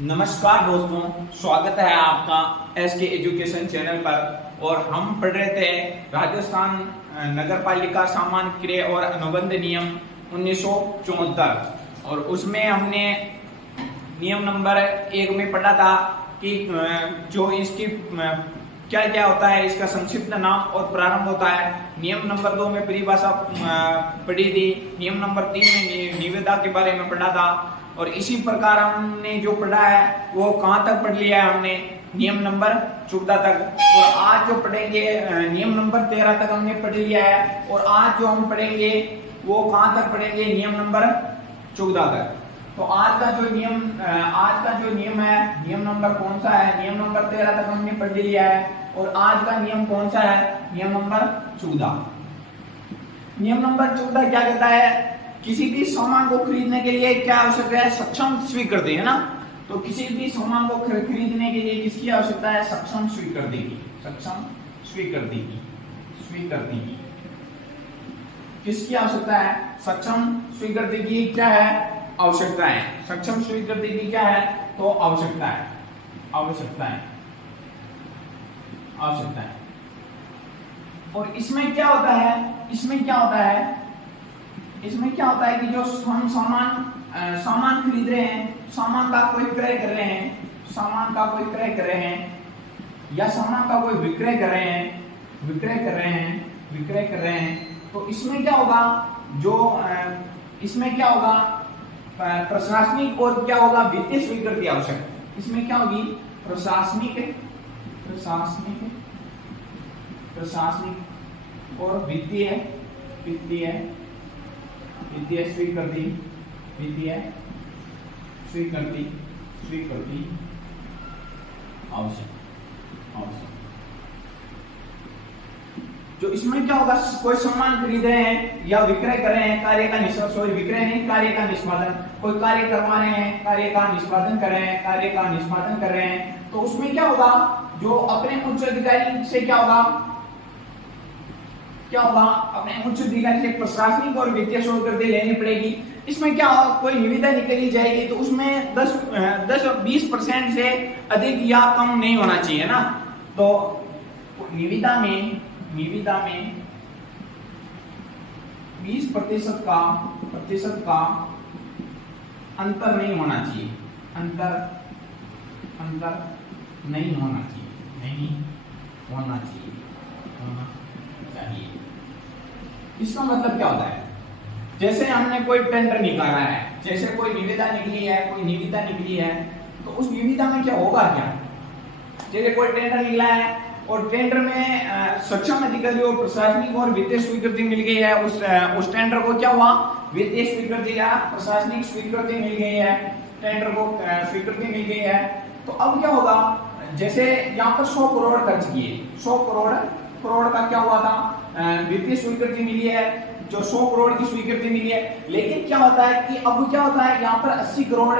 नमस्कार दोस्तों, स्वागत है आपका एस के एजुकेशन चैनल पर। और हम पढ़ रहे थे राजस्थान नगर पालिका सामान्य क्रय और अनुबंध नियम 1974 और उसमें हमने नियम नंबर 1 में पढ़ा था कि जो इसकी क्या क्या होता है, इसका संक्षिप्त नाम और प्रारंभ होता है। नियम नंबर 2 में परिभाषा पढ़ी थी। नियम नंबर 3 में निविदा के बारे में पढ़ा था। और इसी प्रकार हमने जो पढ़ा है वो कहाँ तक पढ़ लिया है हमने, नियम नंबर 14 तक। और आज जो पढ़ेंगे नियम नंबर 13 तक हमने पढ़ लिया है। और आज जो हम पढ़ेंगे वो कहाँ तक पढ़ेंगे, नियम नंबर 14 तक। तो आज का जो नियम है, नियम नंबर कौन सा है, नियम नंबर 13 तक हमने पढ़ लिया है। और आज का नियम कौन सा है, नियम नंबर 14। नियम नंबर 14 क्या कहता है, किसी भी सामान को खरीदने के लिए क्या आवश्यक है, सक्षम स्वीकृति, है ना। तो किसी भी सामान को खरीदने के लिए किसकी आवश्यकता है, सक्षम स्वीकृति की। सक्षम स्वीकृति की किसकी आवश्यकता है, सक्षम स्वीकृति की क्या है, आवश्यकता है। सक्षम स्वीकृति की क्या है, तो आवश्यकता है। और इसमें क्या होता है कि जो हम सामान खरीद रहे हैं, सामान का कोई क्रय कर रहे हैं या सामान का कोई विक्रय कर रहे हैं, तो इसमें क्या होगा, प्रशासनिक और क्या होगा, वित्तीय स्वीकृति आवश्यक। इसमें क्या होगी, प्रशासनिक और वित्तीय स्वीकृति आवश्यक। जो इसमें क्या होगा, कोई सामान खरीद रहे हैं या विक्रय कर रहे हैं, कार्य का निष्पादन, कोई कार्य करवा रहे हैं, कार्य का निष्पादन कर रहे हैं, तो उसमें क्या होगा, जो अपने उच्च अधिकारी से क्या होगा, अपने उच्च अधिकारी से प्रशासनिक और वित्तीय स्वीकृति लेनी पड़ेगी। इसमें क्या होगा, कोई निविदा निकली जाएगी तो उसमें 10-20% से अधिक या कम नहीं होना चाहिए ना। तो निविदा में 20% का अंतर नहीं होना चाहिए। नहीं होना चाहिए। इसका मतलब क्या होता है, जैसे हमने कोई टेंडर निकाला है, जैसे कोई निविदा निकली है, तो उस निविदा में क्या होगा, जैसे कोई टेंडर निकला है और टेंडर में सक्षम अधिकारी और प्रशासनिक और वित्तीय स्वीकृति मिल गई है, उस टेंडर को क्या हुआ, वित्तीय स्वीकृति या प्रशासनिक स्वीकृति मिल गई है, टेंडर को स्वीकृति मिल गई है। तो अब क्या होगा, जैसे यहाँ पर 100 करोड़ खर्च किए, 100 करोड़ का क्या हुआ था, वित्तीय स्वीकृति मिली है, जो 100 करोड़ की स्वीकृति मिली है। लेकिन क्या होता है कि अब क्या होता है, यहाँ पर 80 करोड़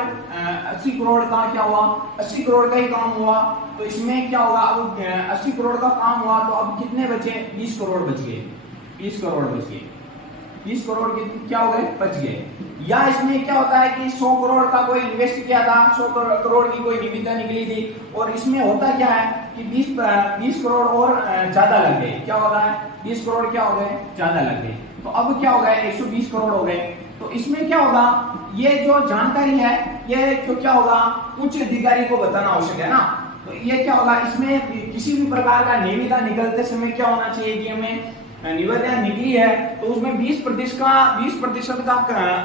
का क्या हुआ, 80 करोड़ का ही काम हुआ। तो इसमें क्या होगा, अब 80 करोड़ का काम हुआ, तो अब कितने बचे, 20 करोड़ बच गए। 20 करोड़ के क्या हो गए, बच गए। या इसमें क्या होता है कि 100 करोड़ का कोई इन्वेस्ट किया था, 100 करोड़ की कोई निविदा निकली थी, और इसमें होता क्या है कि 20 करोड़ और ज्यादा लग गए। क्या होता है, 20 करोड़ क्या हो गए, ज्यादा लग गए। तो अब क्या हो गए, 120 करोड़ हो गए। तो इसमें क्या होगा, ये जो जानकारी है, ये तो क्या होगा, उच्च अधिकारी को बताना आवश्यक है ना। तो ये क्या होगा, इसमें किसी भी प्रकार का निविदा निकलते समय क्या होना चाहिए कि हमें निविदा निकली है तो उसमें 20% का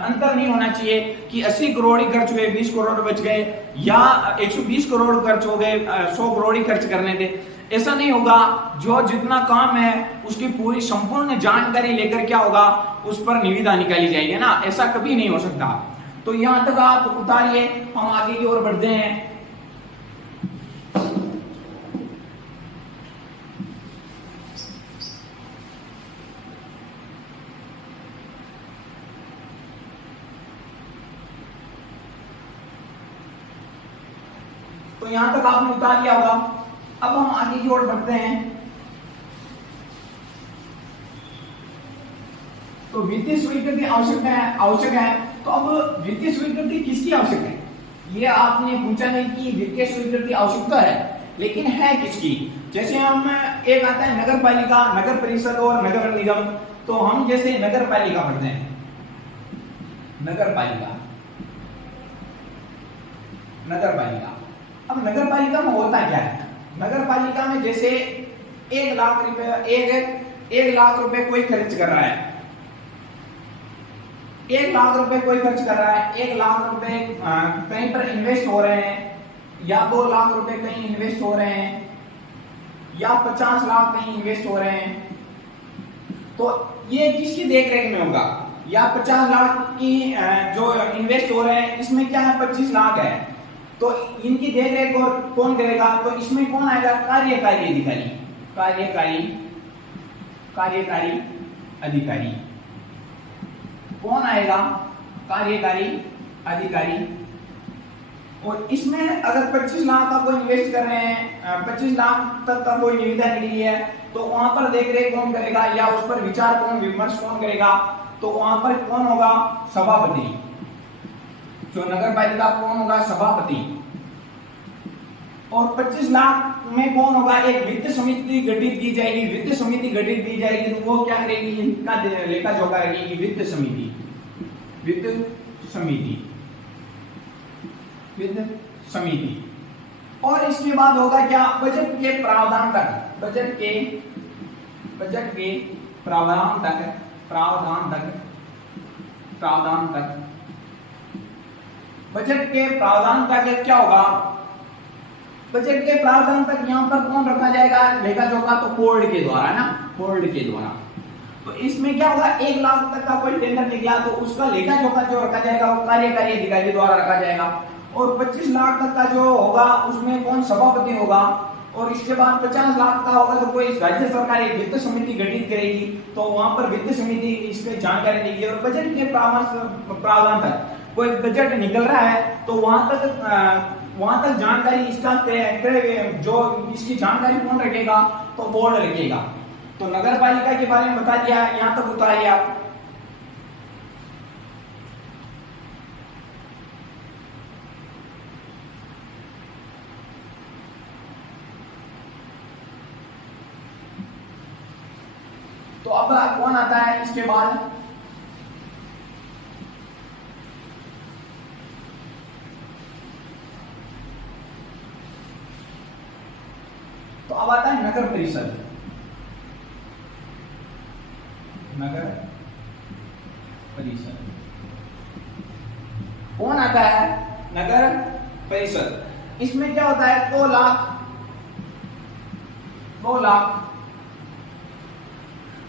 अंतर नहीं होना चाहिए कि 80 करोड़ ही खर्च हुए, 20 करोड़ बच गए, या 120 करोड़ खर्च हो गए, 100 करोड़ ही खर्च करने थे। ऐसा नहीं होगा। जो जितना काम है उसकी पूरी संपूर्ण जानकारी लेकर क्या होगा, उस पर निविदा निकाली जाएगी ना। ऐसा कभी नहीं हो सकता। तो यहां तक आप उतारिए, हम आगे की ओर बढ़ते हैं। तो यहां तक आपने उतार लिया होगा। अब हम आगे की ओर बढ़ते हैं। तो वित्तीय स्वीकृति आवश्यक है। तो अब वित्तीय स्वीकृति किसकी आवश्यक है? ये आपने पूछा नहीं कि वित्तीय स्वीकृति आवश्यकता है, लेकिन है किसकी। जैसे हम एक आता है नगर पालिका, नगर परिषद और नगर निगम। तो हम जैसे नगर पालिका पढ़ते हैं, नगर पालिका, नगर पालिका। अब नगर पालिका में होता क्या है, नगर पालिका में जैसे 1,00,000 रुपए, 1,00,000 रुपए कोई खर्च कर रहा है, 1,00,000 रुपए कोई खर्च कर रहा है, 1,00,000 रुपए कहीं पर इन्वेस्ट हो रहे हैं, या 2,00,000 रुपए कहीं इन्वेस्ट हो रहे हैं, या 50 लाख कहीं इन्वेस्ट हो रहे हैं। तो ये किसकी देखरेख में होगा, या 50 लाख की जो इन्वेस्ट हो रहे हैं इसमें क्या है 25 लाख है, तो इनकी देखरेख और कौन करेगा, तो इसमें कौन आएगा, कार्यकारी अधिकारी, कार्यकारी अधिकारी कौन आएगा, कार्यकारी अधिकारी। और इसमें अगर 25 लाख का कोई इन्वेस्ट कर रहे हैं, 25 लाख तक का कोई निविदा निकली है, तो वहां पर देखरेख कौन करेगा, या उस पर विचार कौन, विमर्श कौन करेगा, तो वहां पर कौन होगा, सभापति। जो नगर पालिका कौन होगा, सभापति। और 25 लाख में कौन होगा, एक वित्त समिति गठित की जाएगी, वित्त समिति गठित की जाएगी। तो वो क्या करेगी, इनका लेखा जोखा रखेगी, वित्त समिति, वित्त समिति, वित्त समिति। और इसके बाद होगा क्या, बजट के प्रावधान तक, बजट के प्रावधान तक, बजट के प्रावधान तक क्या होगा, बजट के प्रावधान तक यहाँ पर कौन रखा जाएगा, लेखा जोखा, तो बोर्ड के द्वारा ना, बोर्ड के द्वारा। तो इसमें क्या होगा, 1,00,000 तक का कोई टेंडर निकला तो उसका लेखा जोखा जो रखा जाएगा वो कार्यकारी अधिकारी द्वारा रखा जाएगा। और 25 लाख तक का जो होगा उसमें कौन, सभापति होगा। और इसके बाद 50 लाख का होगा तो कोई राज्य सरकार एक वित्त समिति गठित करेगी, तो वहां पर वित्त समिति इसमें जानकारी देगी। और बजट के प्रावधान तक कोई बजट निकल रहा है तो वहां तक जानकारी इसका जो इसकी जानकारी कौन रखेगा, तो बोर्ड रखेगा। तो नगर पालिका के बारे में बता दिया, यहां तक बताइए आप। तो अब कौन आता है इसके बाद, तो अब आता है नगर परिषद। नगर परिषद कौन आता है, नगर परिषद। इसमें क्या होता है, 2 लाख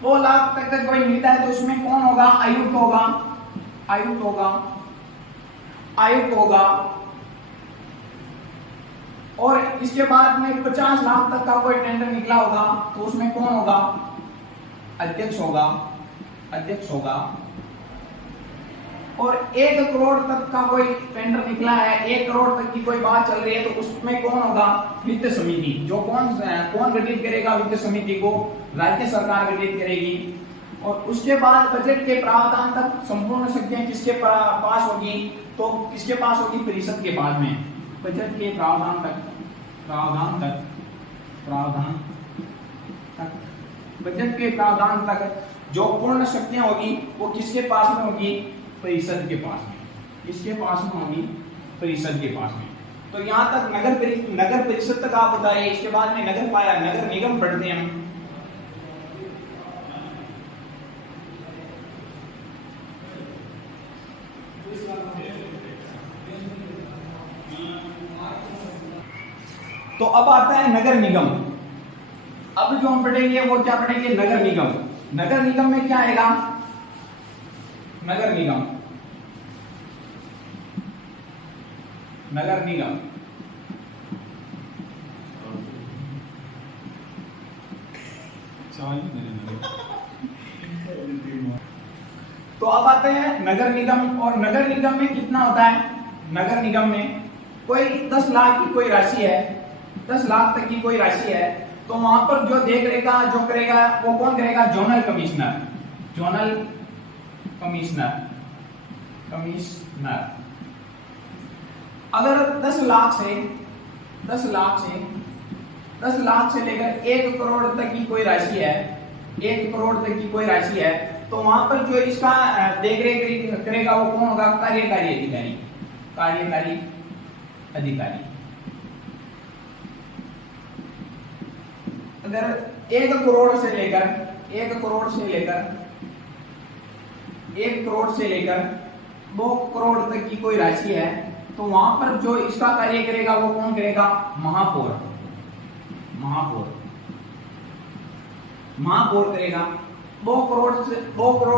2 लाख तक का कोई मिलता है तो उसमें कौन होगा, आयुक्त होगा, आयुक्त होगा। और इसके बाद में 50 लाख तक का कोई टेंडर निकला होगा तो उसमें कौन होगा, अध्यक्ष होगा। और 1 करोड़ तक का कोई टेंडर निकला है, 1 करोड़ तक की कोई बात चल रही है तो उसमें कौन होगा, वित्त समिति। जो कौन गठित करेगा वित्त समिति को, राज्य सरकार गठित करेगी। और उसके बाद बजट के प्रावधान तक संपूर्ण शक्तियां किसके पास होगी, तो किसके पास होगी, परिषद के पास में। बजट के प्रावधान तक बजट के प्रावधान तक जो पूर्ण शक्तियां होगी वो किसके पास में होगी, परिषद के पास में। किसके पास में होगी, परिषद के पास में। तो यहां तक नगर परिषद तक आप बताइए। इसके बाद में नगर निगम पढ़ते हैं हम। तो अब आता है नगर निगम। अब जो हम पढ़ेंगे वो क्या पढ़ेंगे, नगर निगम। नगर निगम में क्या आएगा, नगर निगम तो अब आते हैं नगर निगम। और नगर निगम में कितना होता है, नगर निगम में कोई 10 लाख की कोई राशि है, 10 लाख तक की कोई राशि है, तो वहां पर जो देख रेगा जो करेगा वो कौन करेगा, जोनल कमिश्नर। अगर 10 लाख से 10 लाख से लेकर 1 करोड़ तक की कोई राशि है, 1 करोड़ तक की कोई राशि है, तो वहां पर जो इसका देखरेख करेगा वो कौन होगा? कार्यकारी अधिकारी। कार्यकारी अधिकारी। अगर 1 करोड़ से लेकर 2 करोड़ तक की कोई राशि है, तो वहां पर जो इसका कार्य करेगा वो कौन करेगा? महापौर करेगा। 2 करोड़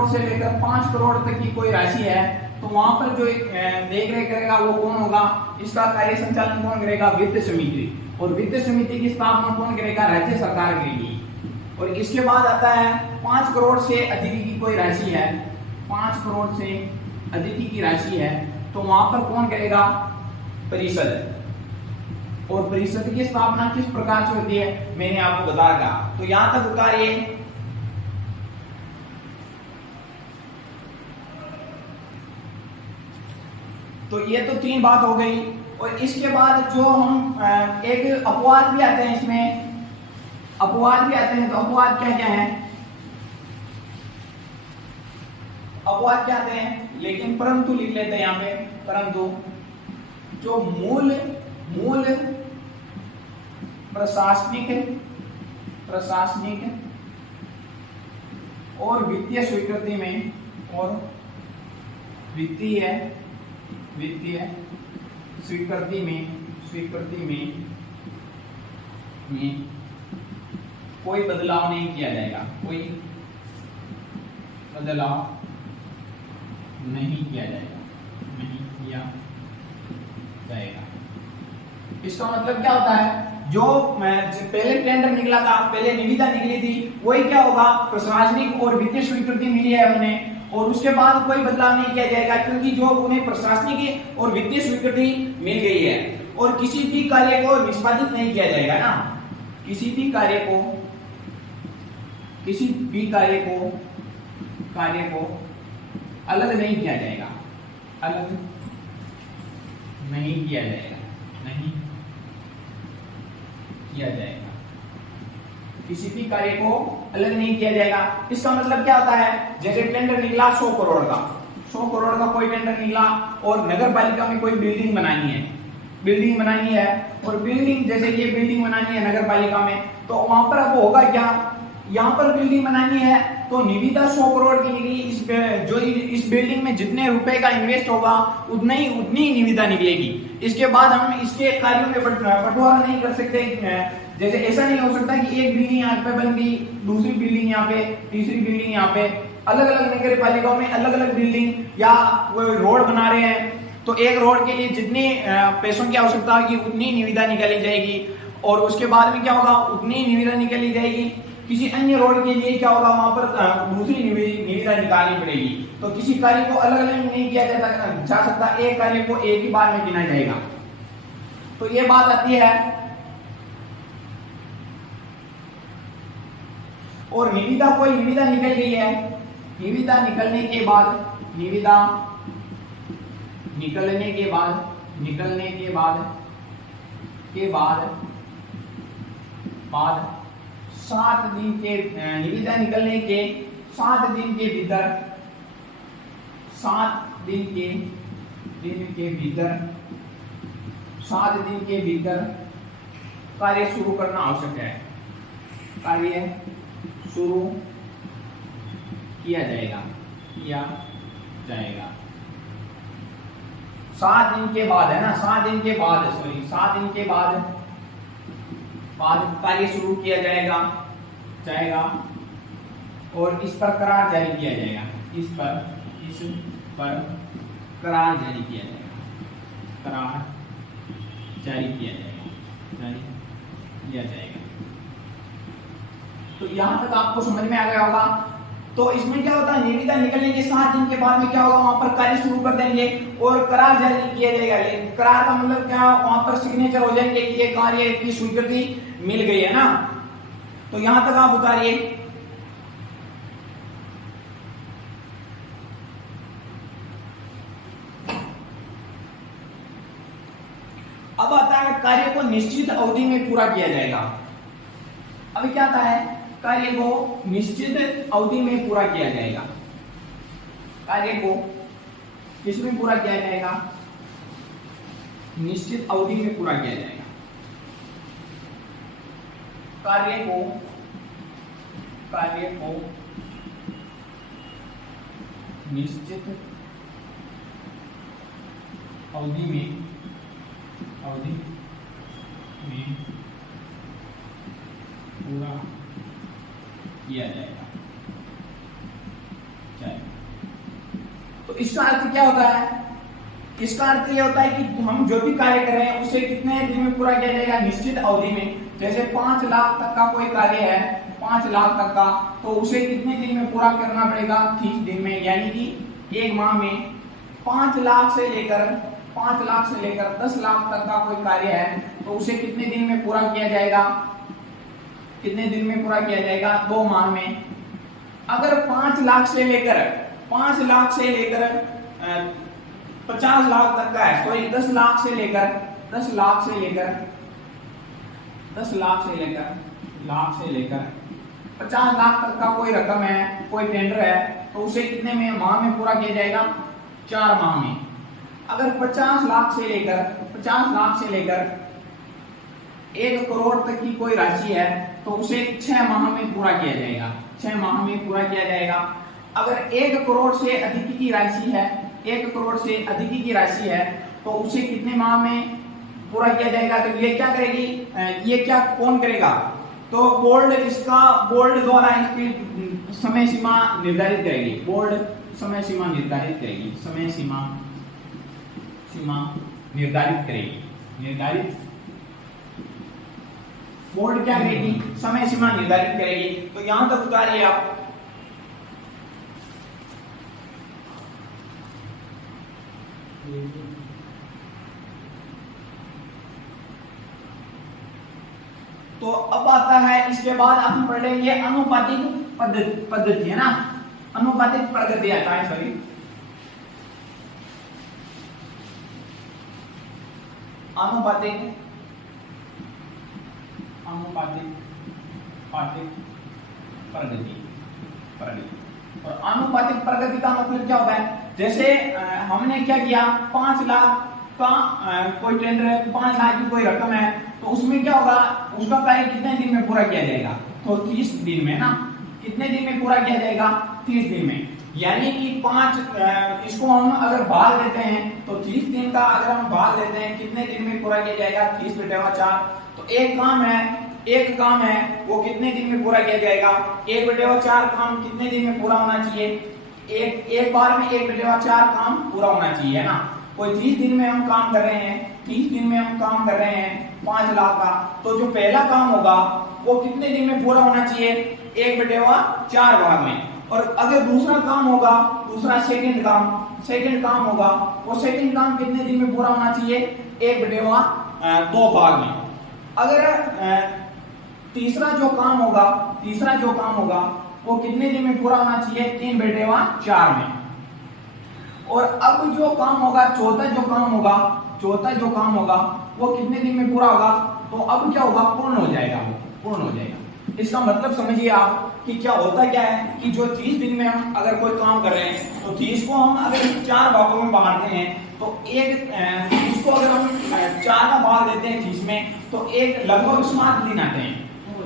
से लेकर 5 करोड़ तक की कोई राशि है, तो वहां पर जो देख रेख करेगा वो कौन होगा? इसका कार्य संचालन कौन करेगा? वित्त समिति। और वित्त समिति की स्थापना कौन करेगा? राज्य सरकार करेगी। और इसके बाद आता है 5 करोड़ से अधिक की कोई राशि है, 5 करोड़ से अधिक की राशि है, तो वहां पर कौन करेगा? परिषद। और परिषद की स्थापना किस प्रकार से होती है मैंने आपको बताया। तो यहां तक उतारिए। तो ये तो 3 बात हो गई। और इसके बाद जो हम एक अपवाद भी आते हैं, इसमें अपवाद भी आते हैं। तो अपवाद क्या क्या है? अपवाद क्या आते हैं, लेकिन परंतु लिख लेते हैं यहां पे। परंतु जो मूल प्रशासनिक और वित्तीय स्वीकृति में वित्तीय स्वीकृति में कोई बदलाव नहीं किया जाएगा, कोई बदलाव नहीं किया जाएगा। इसका मतलब क्या होता है? जो पहले टेंडर निकला था, पहले निविदा निकली थी, वही क्या होगा? प्रशासनिक और वित्तीय स्वीकृति मिली है उन्हें, और उसके बाद कोई बदलाव नहीं किया जाएगा, क्योंकि जो उन्हें प्रशासनिक और वित्तीय स्वीकृति मिल गई है। और किसी भी कार्य को निष्पादित नहीं किया जाएगा ना, किसी भी कार्य को अलग नहीं किया जाएगा, किसी भी कार्य को अलग नहीं किया जाएगा। इसका मतलब क्या होता है? जैसे टेंडर निकला 100 करोड़ का कोई टेंडर निकला, और नगर पालिका में कोई बिल्डिंग बनानी है, और बिल्डिंग जैसे ये बिल्डिंग बनानी है नगर पालिका में, तो वहां पर अब होगा क्या? यहाँ पर बिल्डिंग बनानी है, तो निविदा 100 करोड़ की निकली। इस बिल्डिंग में जितने रुपए का इन्वेस्ट होगा उतनी निविदा निकलेगी। इसके बाद हम इसके कार्यों में बंटवारा नहीं कर सकते। जैसे ऐसा नहीं हो सकता कि एक बिल्डिंग यहाँ पे बन गई, दूसरी बिल्डिंग यहाँ पे, तीसरी बिल्डिंग यहाँ पे, अलग अलग नगर पालिकाओं में अलग अलग बिल्डिंग, या वो रोड बना रहे हैं, तो एक रोड के लिए जितने पैसों की आवश्यकता होगी उतनी निविदा निकाली जाएगी, और उसके बाद में क्या होगा? उतनी निविदा निकाली जाएगी। किसी अन्य रोड के लिए क्या होगा? वहां पर दूसरी निविदा निकालनी पड़ेगी। तो किसी कार्य को अलग अलग नहीं किया जा सकता, एक कार्य को एक ही बार में गिना जाएगा। तो ये बात आती है। और कोई निविदा निकल गई है, निविदा निकलने के बाद 7 दिन के निविदा निकलने के 7 दिन के भीतर 7 दिन के भीतर कार्य शुरू करना आवश्यक है। कार्य शुरू किया जाएगा 7 दिन के बाद, है ना, 7 दिन के बाद कार्य शुरू किया जाएगा और इस पर करार जारी किया जाएगा। इस पर करार जारी किया जाएगा। तो यहां तक आपको समझ में आ गया होगा। तो इसमें क्या होता है, निविदा निकलने के 7 दिन के बाद में क्या होगा, वहां पर कार्य शुरू कर देंगे और करार जारी किया जाएगा। करार का मतलब क्या, वहां पर सिग्नेचर हो जाएंगे कि ये कार्य की स्वीकृति मिल गई है ना। तो यहां तक आप उतारिए। अब आता है कार्य को निश्चित अवधि में पूरा किया जाएगा। अभी क्या आता है, कार्य को निश्चित अवधि में पूरा किया जाएगा। कार्य को किसमें पूरा किया जाएगा, निश्चित अवधि में पूरा किया जाएगा। कार्य को निश्चित अवधि में पूरा किया जाएगा। तो इसका अर्थ क्या होता है, इसका अर्थ यह होता है कि हम जो भी कार्य कर रहे हैं उसे कितने दिन में पूरा किया जाएगा, निश्चित अवधि में। जैसे 5 लाख तक का कोई कार्य है, 5 लाख तक का, तो उसे कितने दिन में पूरा करना पड़ेगा, 30 दिन में। यानी कि एक माह में 5 लाख से लेकर 10 लाख तक का कोई कार्य है, तो उसे कितने दिन में पूरा किया जाएगा, कितने दिन में पूरा किया जाएगा, 2 माह में। अगर 5 लाख से लेकर 50 लाख तक का है, कोई 10 लाख से लेकर 50 लाख तक का कोई रकम है, कोई टेंडर है, तो उसे कितने में माह में पूरा किया जाएगा, 4 माह में। अगर 50 लाख से लेकर 1 करोड़ तक की कोई राशि है, तो उसे 6 माह में पूरा किया जाएगा, 6 माह में पूरा किया जाएगा। अगर 1 करोड़ से अधिक की राशि है, तो उसे कितने माह में पूरा किया जाएगा। तो ये क्या करेगी, ये क्या कौन करेगा, तो बोर्ड द्वारा इसकी समय सीमा निर्धारित करेगी, बोर्ड समय सीमा निर्धारित करेगी, बोर्ड क्या करेगी, समय सीमा निर्धारित करेगी। तो यहां तक उतारिए आप। तो अब आता है, इसके बाद हम पढ़ेंगे अनुपातिक पद्धति, है ना, अनुपातिक प्रगति आता है, सॉरी, अनुपातिक प्रगति। और अनुपातिक प्रगति का मतलब क्या होता है, जैसे हमने क्या किया, 5 लाख का कोई टेंडर है, 5 लाख की कोई रकम है, तो उसमें क्या होगा, उसका कार्य कितने दिन में पूरा किया जाएगा, तो 30 दिन में ना। कितने दिन में पूरा किया जाएगा, 30 दिन में। यानी कि 5 इसको हम अगर भाग देते हैं, तो 30 दिन का अगर हम भाग देते हैं, कितने दिन में पूरा किया जाएगा, 30/4। तो एक काम है वो कितने दिन में पूरा किया जाएगा, 1/4 काम कितने दिन में पूरा होना चाहिए, एक बार में 1/4 काम पूरा होना चाहिए, है ना। कोई 30 दिन में हम काम कर रहे हैं 5 लाख का, तो जो पहला काम होगा वो कितने दिन में पूरा होना चाहिए, 1/4 भाग में। और अगर दूसरा काम होगा, दूसरा सेकंड काम होगा, वो सेकंड काम कितने दिन में पूरा होना चाहिए, 1/2 भाग में। अगर तीसरा जो काम होगा वो कितने दिन में पूरा होना चाहिए, 3/4 में। और अब जो काम होगा, चौथा जो काम होगा वो कितने दिन में पूरा होगा, तो अब क्या होगा, पूर्ण हो जाएगा। इसका मतलब समझिए आप कि क्या होता क्या है कि जो 30 दिन में हम अगर कोई काम कर रहे हैं, तो 30 को हम अगर 4 भागों में बांटते हैं, तो इसको अगर हम 4 का भाग देते हैं 30 में, तो एक लगभग 7 दिन आते हैं।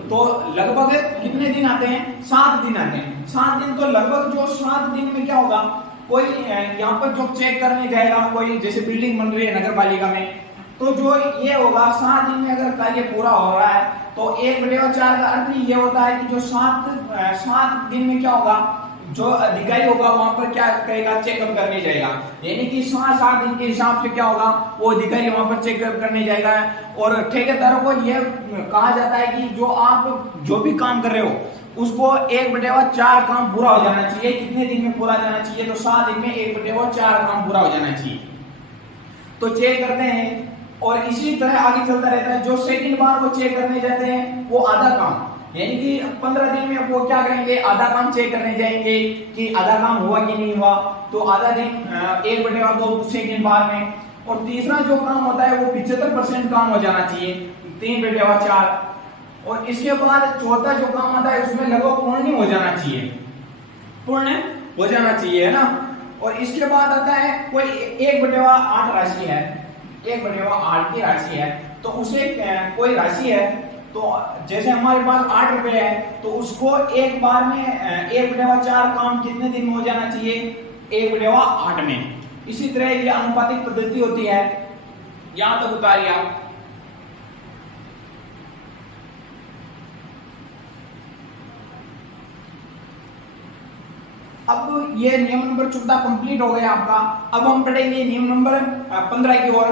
तो लगभग कितने दिन आते हैं, 7 दिन आते हैं। 7 दिन, तो लगभग जो 7 दिन में क्या होगा, कोई यहाँ पर जो चेक करने जाएगा, कोई जैसे बिल्डिंग बन रही है नगर पालिका में, तो जो ये होगा 7 दिन में अगर कार्य पूरा हो रहा है, तो 1/4 का अर्थ ये होता है कि जो 7 दिन में क्या होगा, जो अधिकारी होगा वहां पर क्या करेगा, चेकअप करने जाएगा। यानी कि 7 दिन के हिसाब से क्या होगा, वो अधिकारी वहां पर चेकअप करने जाएगा। और ठेकेदारों को यह कहा जाता है कि जो आप जो भी काम कर रहे हो उसको 1/4 काम पूरा हो जाना चाहिए। कितने दिन में पूरा जाना चाहिए, तो 7 दिन में 1/4 काम पूरा हो जाना चाहिए। तो चेक करते हैं और इसी तरह आगे चलता रहता है। जो सेकंड बार वो चेक करने जाते हैं वो आधा काम, यानी कि 15 दिन में वो क्या करेंगे, आधा काम चेक करने जाएंगे कि आधा काम हुआ कि नहीं हुआ। तो आधा दिन 1/2 सेकंड बार में, और तीसरा जो काम होता है वो 75% काम हो जाना चाहिए, 3/4। और इसके बाद चौथा जो काम आता है उसमें लगभग पूर्ण हो जाना चाहिए, पूर्ण हो जाना चाहिए, है ना। और इसके बाद आता है कोई 1/8 राशि है, 1/8 की राशि है, तो उसे कोई राशि है, तो जैसे हमारे पास 8 रुपए है, तो उसको एक बार में 1/4 काम कितने दिन में हो जाना चाहिए, 1/8 में। इसी तरह ये अनुपातिक पद्धति होती है, यहां तक उतारिए आप। अब ये नियम नंबर 14 कंप्लीट हो गया आपका। अब हम पढ़ेंगे नियम नंबर 15 की ओर।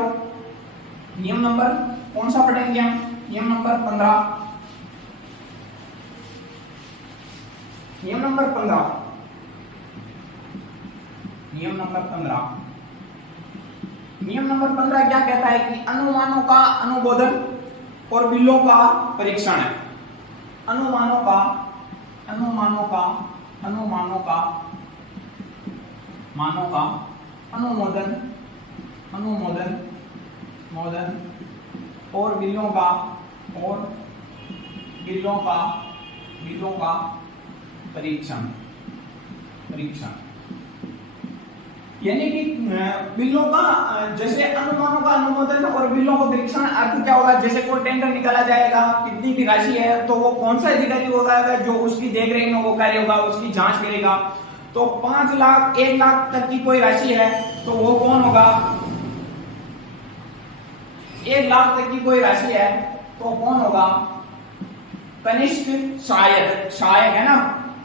नियम नंबर कौन सा पढ़ेंगे हम, नियम नंबर 15। नियम नंबर 15, नियम नंबर 15, नियम नंबर 15 क्या कहता है कि अनुमानों का अनुमोदन और बिलों का परीक्षण। अनुमानों का अनुमानों का अनुमानों का मानों का अनुमोदन अनुमोदन मोदन और बिलों का परीक्षण परीक्षण। यानी कि बिलों का, जैसे अनुमानों का अनुमोदन और बिलों का परीक्षण अर्थ क्या होगा, जैसे कोई टेंडर निकाला जाएगा, कितनी की राशि है, तो वो कौन सा अधिकारी होगा जो उसकी देखरेख में वो कार्य होगा, उसकी जांच करेगा। तो 5 लाख 1 लाख तक की कोई राशि है तो वो कौन होगा, 1 लाख तक की कोई राशि है तो कौन होगा, कनिष्ठ सहायक, सहायक है ना।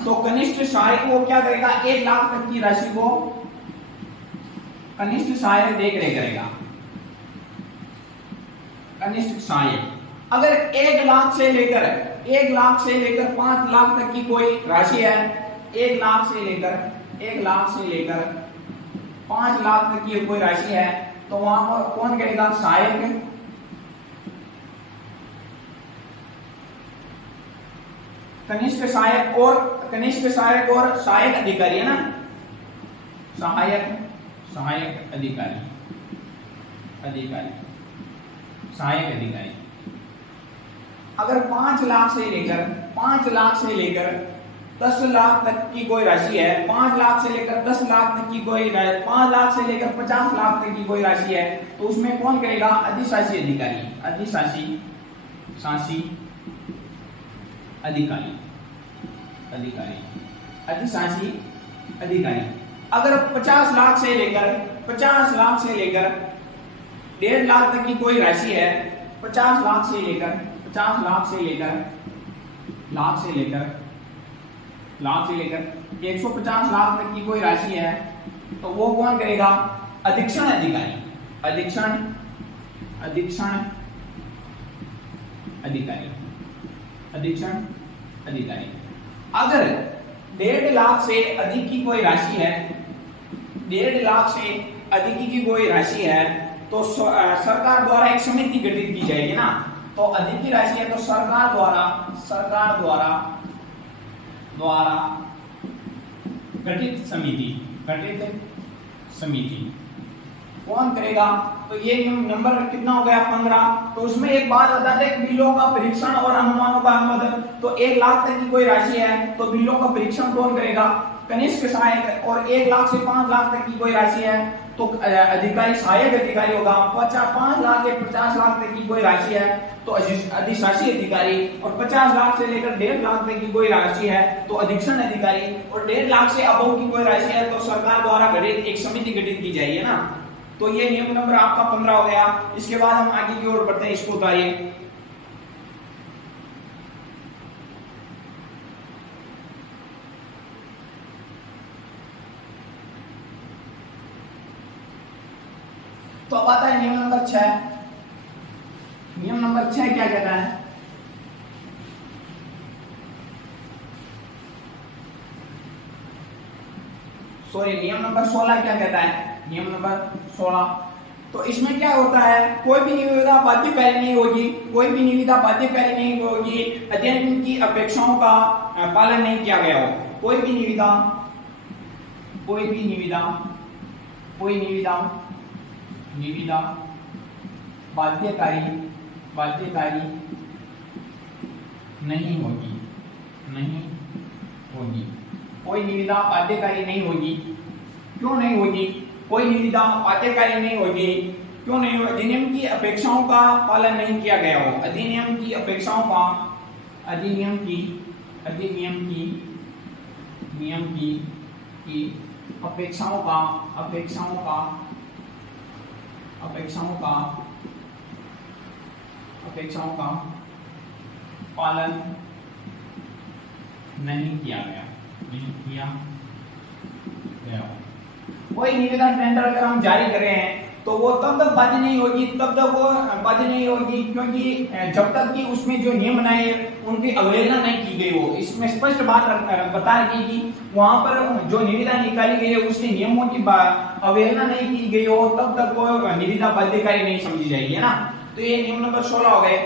तो कनिष्ठ सहायक वो क्या करेगा, 1 लाख तक की राशि को कनिष्ठ सहायक देख रेख करेगा, कनिष्ठ सहायक। अगर 1 लाख से लेकर 5 लाख तक की कोई राशि है, 1 लाख से लेकर 5 लाख तक की कोई राशि है, तो वहां पर कौन करेगा, सहायक। कनिष्ठ सहायक और सहायक अधिकारी, है ना, सहायक अधिकारी सहायक अधिकारी। अगर 5 लाख से लेकर 10 लाख तक की कोई राशि है, 5 लाख से लेकर 10 लाख तक की कोई, 5 लाख से लेकर 50 लाख तक की कोई राशि है, तो उसमें कौन करेगा, अधिशासी अधिकारी, अधिशासी अधिकारी। अगर 50 लाख से लेकर 1.5 लाख तक की कोई राशि है, 50 लाख से लेकर 150 लाख तक की कोई राशि है, तो वो कौन करेगा, अधीक्षण अधिकारी, अगर 1.5 लाख से अधिक की कोई राशि है, 1.5 लाख से अधिक की कोई राशि है, तो सरकार द्वारा एक समिति गठित की जाएगी ना। तो अधिक की राशि है तो सरकार द्वारा गठित समिति कौन करेगा। तो ये नंबर कितना हो गया, 15। तो उसमें एक बात बता दें, बिलों का परीक्षण और अनुमानों का अनुमोदन। तो 1 लाख तक की कोई राशि है तो बिलों का परीक्षण कौन करेगा, कनिष्ठ सहायक। और 1 लाख से 5 लाख तक की कोई राशि है तो अधिकारी सहायक अधिकारी होगा। 5 लाख से 50 लाख तक की कोई राशि है तो अधिशासी अधिकारी। और 50 लाख से लेकर 1.5 लाख तक की कोई राशि है तो अधीक्षण अधिकारी। और 1.5 लाख से अबव की कोई राशि है तो सरकार द्वारा गठित एक समिति गठित की जाएगी ना। तो ये नियम नंबर आपका 15 हो गया। इसके बाद हम आगे की ओर बढ़ते हैं, इसको उतारिए। तो अब आता है नियम नंबर 6। नियम नंबर 6 क्या कहता है, नियम नंबर 16 क्या कहता है, नियम नंबर 16। तो इसमें क्या होता है, कोई भी निविदा बाध्यकारी नहीं होगी अध्ययन की अपेक्षाओं का पालन नहीं किया गया हो। कोई निविदा निविदा बाध्यकारी नहीं होगी, कोई निविदा बाध्यकारी नहीं होगी। क्यों नहीं होगी? कोई निविदा बाध्यकारी नहीं होगी, क्यों नहीं होगी? अधिनियम की अपेक्षाओं का पालन नहीं किया गया हो, अधिनियम की अपेक्षाओं का, अधिनियम की अपेक्षाओं का पालन नहीं किया गया। कोई निविदा टेंडर अगर हम जारी कर रहे हैं तो वो तब तक बाध्य नहीं होगी, क्योंकि जब तक कि उसमें जो नियम बनाए उनकी अवहेलना नहीं की गई हो। इसमें स्पष्ट बात बता रही कि वहां पर जो निविदा निकाली गई है उसके नियमों की अवहेलना नहीं की गई हो, तब तक वो निविदा बाध्यकारी नहीं समझी जाएगी, है ना। तो ये नियम नंबर 16 हो गए।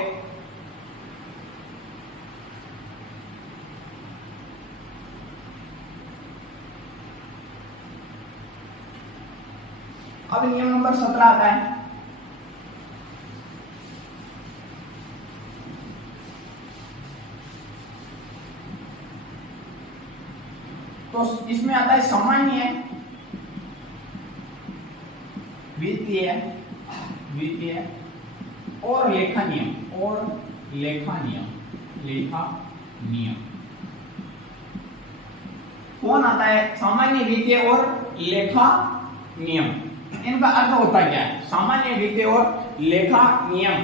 अब नियम नंबर 17 आता है। तो इसमें आता है सामान्य वित्तीय और लेखा नियम। कौन आता है? सामान्य वित्तीय और लेखा नियम। इनका अर्थ होता क्या है? सामान्य वित्तीय और लेखा नियम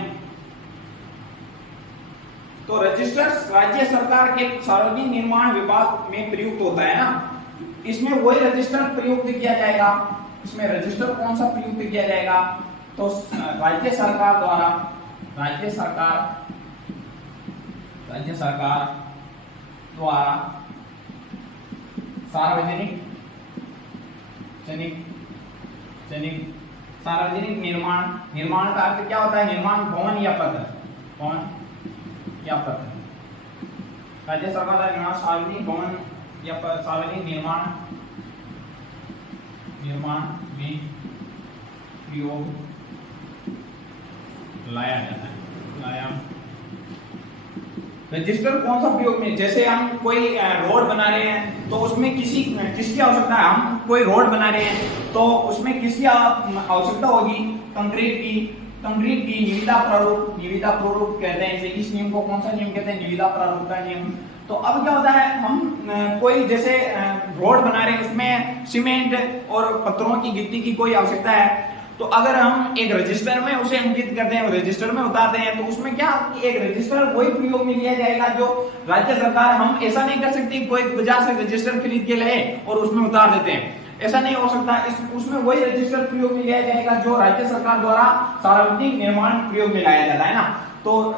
तो रजिस्टर राज्य सरकार के सार्वजनिक निर्माण विभाग में प्रयुक्त होता है ना। इसमें वही रजिस्टर प्रयुक्त किया जाएगा। इसमें रजिस्टर कौन सा प्रयुक्त किया जाएगा? तो राज्य सरकार द्वारा सार्वजनिक निर्माण का अर्थ क्या होता है? निर्माण भवन या पत्र। राज्य सरकार द्वारा निर्माण सार्वजनिक भवन या सार्वजनिक निर्माण में प्रयोग लाया जाता है। रजिस्टर कौन सा प्रयोग में? जैसे हम कोई रोड बना रहे हैं तो उसमें किसकी आवश्यकता है? हम कोई रोड बना रहे हैं तो उसमें किसकी आवश्यकता होगी? कंक्रीट की निविदा प्रारूप कहते हैं। इस नियम को कौन सा नियम कहते हैं? निविदा प्रारूप का नियम। तो अब क्या होता है, हम कोई जैसे रोड बना रहे हैं उसमें सीमेंट और पत्थरों की गिट्टी की कोई आवश्यकता है, तो अगर हम एक रजिस्टर में उसे अंकित करते हैं, रजिस्टर में उतारते हैं, तो उसमें क्या एक रजिस्टर वही प्रयोग में लिया जाएगा जो राज्य सरकार। हम ऐसा नहीं कर सकते कोई बाजार से रजिस्टर खरीद के लाए और उसमें उतार देते हैं, ऐसा नहीं हो सकता। उसमें वही रजिस्टर प्रयोग में लिया जाएगा जो राज्य सरकार द्वारा सार्वजनिक निर्माण प्रयोग में लाया जाता है ना। तो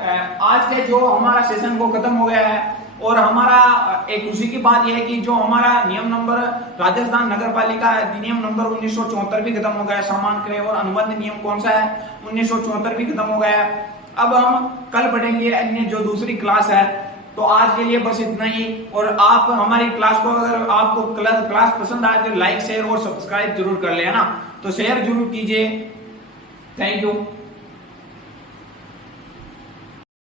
आज के जो हमारा सेशन वो खत्म हो गया है और हमारा एक खुशी की बात यह है कि जो हमारा नियम नंबर राजस्थान नगर पालिका अधिनियम नंबर 1974 भी खत्म हो गया। सामान्य क्रय और अनुबंध नियम कौन सा है? 1974 भी खत्म हो गया। अब हम कल पढ़ेंगे अन्य जो दूसरी क्लास है। तो आज के लिए बस इतना ही। और आप हमारी क्लास को, अगर आपको क्लास पसंद आए तो लाइक शेयर और सब्सक्राइब जरूर कर लेना। तो शेयर जरूर कीजिए। Thank you.